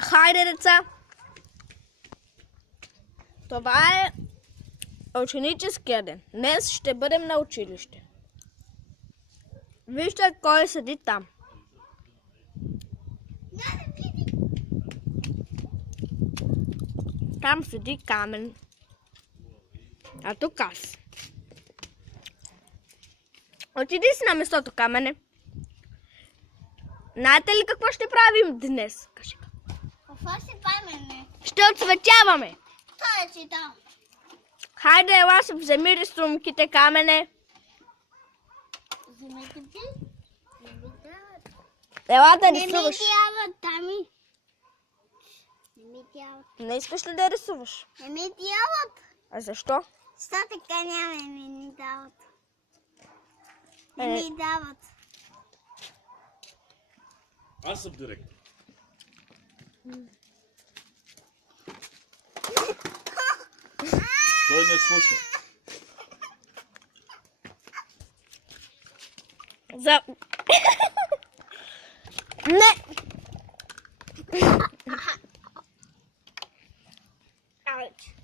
Хайде, деца! Това е ученическия ден. Днес ще бъдем на училище. Вижте кой седи там. Там седи Камен. А тук аз. Отиди си на местото, Камене. Знаете ли какво ще правим днес? Кажи. Какво ще правим? Ще отцветяваме. Той е читал. Хайде, ела се вземи рисунките, Камене. Вземете ти. Ела да Не ми рисуваш. трябва, Тами. Не ми трябва. Не искаш ли да рисуваш? Не ми трябва. А защо? Що така няма и ми дават? Не ми дават. Аз съм директор. Той не слуша. За... Не! Ауч.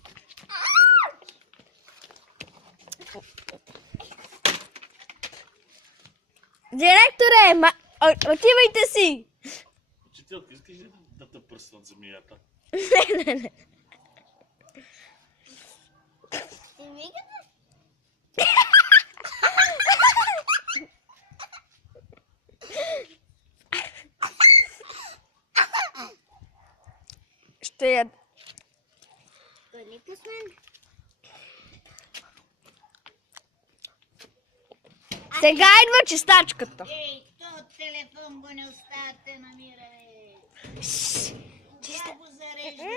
Директоре, отивайте си! Учителка, искаш ли да те пръснат земята? Не. Ти викате? Ще я... Той не пусна. Сега идва чистачката. Ей, то телефон го не оставяте, намира, бе. Кога го зареждате,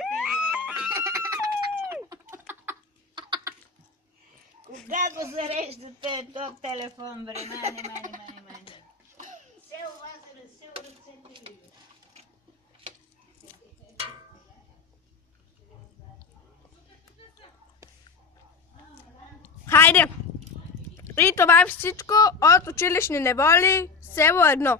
Кога го зареждате, то телефон, бре? Мане. Се улазили, се разцепили. Хайде! И това е всичко от училищни неволи, село 1.